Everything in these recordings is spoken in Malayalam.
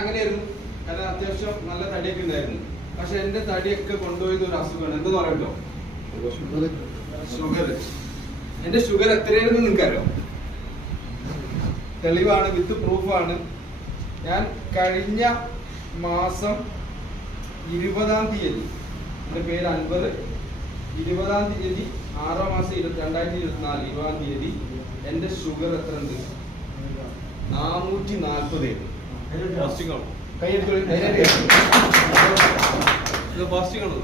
അങ്ങനെയായിരുന്നു. കാരണം അത്യാവശ്യം നല്ല തടിയൊക്കെ ഉണ്ടായിരുന്നു. പക്ഷെ എന്റെ തടിയൊക്കെ കൊണ്ടുപോയത് ഒരു അസുഖമാണ്. എന്തെന്ന് പറയട്ടോ, ഷുഗർ. എന്റെ ഷുഗർ എത്രയായിരുന്നു നിങ്ങൾക്കറിയോ? തെളിവാണ്, വിത്ത് പ്രൂഫാണ്. ഞാൻ കഴിഞ്ഞ മാസം 20-ാം തീയതി, എന്റെ പേര് അൻവർ, 20-ാം തീയതി 6-ാം മാസം 2024 20-ാം തീയതി എന്റെ ഷുഗർ എത്ര ഉണ്ട്? 440.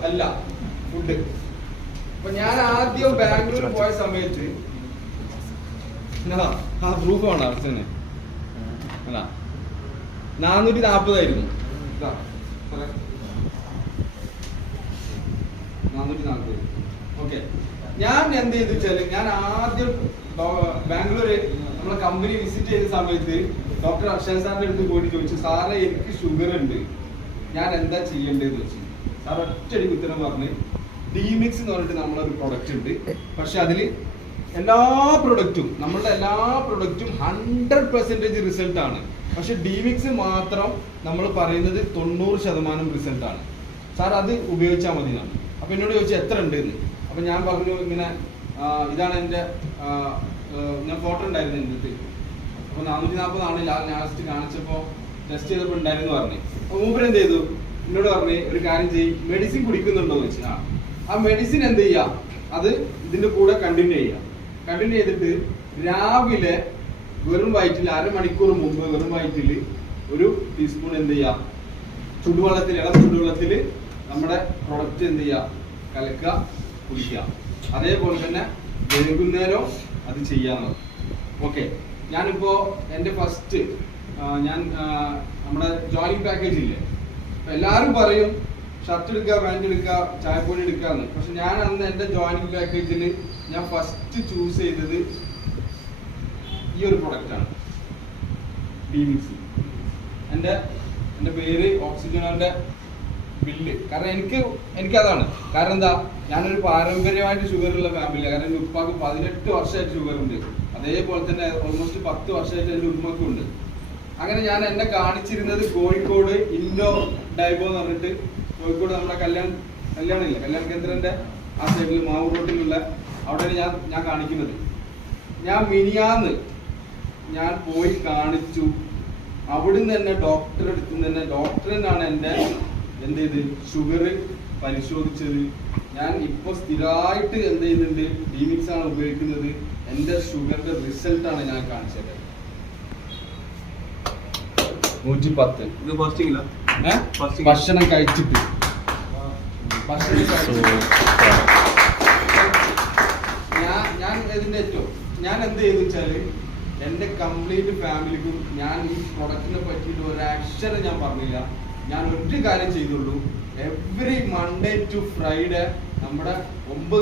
അല്ല, ഫുഡ്. അപ്പൊ ഞാൻ ആദ്യം ബാംഗ്ലൂർ പോയ സമയത്ത് പ്രൂഫ് വേണം അർച്ചനെ. അല്ല, 440 ആയിരുന്നു. 440. ഓക്കെ. ഞാൻ എന്ത് ചെയ്തു വെച്ചാല്, ഞാൻ ആദ്യം ബാംഗ്ലൂര് നമ്മളെ കമ്പനി വിസിറ്റ് ചെയ്ത സമയത്ത് ഡോക്ടർ അർഷൻ സാറിന്റെ അടുത്ത് പോയിട്ട് ചോദിച്ചു, സാറേ എനിക്ക് ഷുഗർ ഉണ്ട്, ഞാൻ എന്താ ചെയ്യേണ്ടതെന്ന് വെച്ചു. സാർ ഒറ്റയടിക്ക് ഉത്തരം പറഞ്ഞ്, ഡിമിക്സ് എന്ന് പറഞ്ഞിട്ട് നമ്മളൊരു പ്രൊഡക്റ്റ് ഉണ്ട്. പക്ഷെ അതിൽ എല്ലാ പ്രൊഡക്റ്റും, നമ്മളുടെ എല്ലാ പ്രൊഡക്റ്റും 100% റിസൾട്ട് ആണ്. പക്ഷെ ഡിമിക്സ് മാത്രം നമ്മൾ പറയുന്നത് 90% റിസൾട്ട് ആണ്. സാർ അത് ഉപയോഗിച്ചാൽ മതി എന്നാണ്. അപ്പൊ എന്നോട് ചോദിച്ചു എത്ര ഉണ്ട് എന്ന്. അപ്പൊ ഞാൻ പറഞ്ഞു ഇങ്ങനെ, ഇതാണ് എൻ്റെ, ഞാൻ ഫോട്ടോ ഉണ്ടായിരുന്നു എൻ്റെ അടുത്ത്. അപ്പൊ 440 ആണ് ലാസ്റ്റ് കാണിച്ചപ്പോ ടെസ്റ്റ് ചെയ്തപ്പോൾ ഉണ്ടായിരുന്നു പറഞ്ഞു. അപ്പൊ മൂപ്പര് എന്ത് ചെയ്തു, എന്നോട് പറഞ്ഞ് ഒരു കാര്യം ചെയ്യും, മെഡിസിൻ കുടിക്കുന്നുണ്ടോ എന്ന് വെച്ചാൽ ആ മെഡിസിൻ എന്ത് ചെയ്യാം, അത് ഇതിന്റെ കൂടെ കണ്ടിന്യൂ ചെയ്യാം. കണ്ടിന്യൂ ചെയ്തിട്ട് രാവിലെ വെറും വയറ്റിൽ 1/2 മണിക്കൂർ മുമ്പ് വെറും വയറ്റിൽ 1 ടീസ്പൂൺ എന്ത് ചെയ്യാം, ചുടുവെള്ളത്തിൽ, ഇളം ചുടുവെള്ളത്തിൽ നമ്മുടെ പ്രൊഡക്റ്റ് എന്ത് ചെയ്യുക, കലക്കുക, കുടിക്കുക. അതേപോലെ തന്നെ വൈകുന്നേരം അത് ചെയ്യാന്ന്. ഓക്കെ. ഞാനിപ്പോ എന്റെ ഫസ്റ്റ് ഞാൻ നമ്മുടെ ജോയിനിങ് പാക്കേജ് ഇല്ലേ, എല്ലാവരും പറയും ഷർട്ട് എടുക്കുക, പാൻറ് എടുക്കുക, ചായപ്പൊടി എടുക്കാന്ന്. പക്ഷെ ഞാൻ അന്ന് എന്റെ ജോയിനിങ് പാക്കേജിൽ ഞാൻ ഫസ്റ്റ് ചൂസ് ചെയ്തത് ഈ ഒരു പ്രൊഡക്റ്റ് ആണ്, ഡിമിക്സ്. എന്റെ പേര് ഓക്സിജനോന്റെ ബില്ല്. കാരണം എനിക്കതാണ്. കാരണം എന്താ, ഞാനൊരു പാരമ്പര്യമായിട്ട് ഷുഗർ ഉള്ള ഫാമിലിയാണ്. കാരണം എൻ്റെ ഉപ്പാക്ക് 18 വർഷമായിട്ട് ഷുഗർ ഉണ്ട്. അതേപോലെ തന്നെ ഓൾമോസ്റ്റ് 10 വർഷമായിട്ട് എൻ്റെ ഉമ്മക്കും ഉണ്ട്. അങ്ങനെ ഞാൻ എന്നെ കാണിച്ചിരുന്നത് കോഴിക്കോട് ഇൻഡോ ഡൈബോ എന്ന് പറഞ്ഞിട്ട്, കോഴിക്കോട് നമ്മുടെ കല്യാണില്ല, കല്യാൺ കേന്ദ്രന്റെ ആ സൈഡിൽ മാവൂർ റോട്ടിലുള്ള അവിടെയാണ് ഞാൻ കാണിക്കുന്നത്. ഞാൻ മിനിയാന്ന് ഞാൻ പോയി കാണിച്ചു. അവിടുന്ന് തന്നെ ഡോക്ടറെ അടുത്ത് തന്നെ, ഡോക്ടറിനാണ് എൻ്റെ എന്ത് ചെയ്ത് ഷുഗർ പരിശോധിച്ചത്. ഞാൻ ഇപ്പൊ സ്ഥിരമായിട്ട് എന്ത് ചെയ്യുന്നുണ്ട്, ഡിമിക്സ് ആണ് ഉപയോഗിക്കുന്നത്. എന്റെ ഷുഗറിന്റെ റിസൾട്ടാണ് ഞാൻ കാണിച്ചത്. 110. ഭക്ഷണം കഴിച്ചിട്ട് ഞാൻ ഇതിന്റെ ഏറ്റവും ഞാൻ എന്ത് ചെയ്തു വെച്ചാല്, എന്റെ കംപ്ലീറ്റ് ഫാമിലിക്കും ഞാൻ ഈ പ്രൊഡക്റ്റിനെ പറ്റിയിട്ട് ഒരു അക്ഷരം ഞാൻ പറഞ്ഞില്ല. ഞാൻ ഒരു കാര്യം ചെയ്തുള്ളൂ, എവറി മൺഡേ ടു ഫ്രൈഡേ നമ്മുടെ 9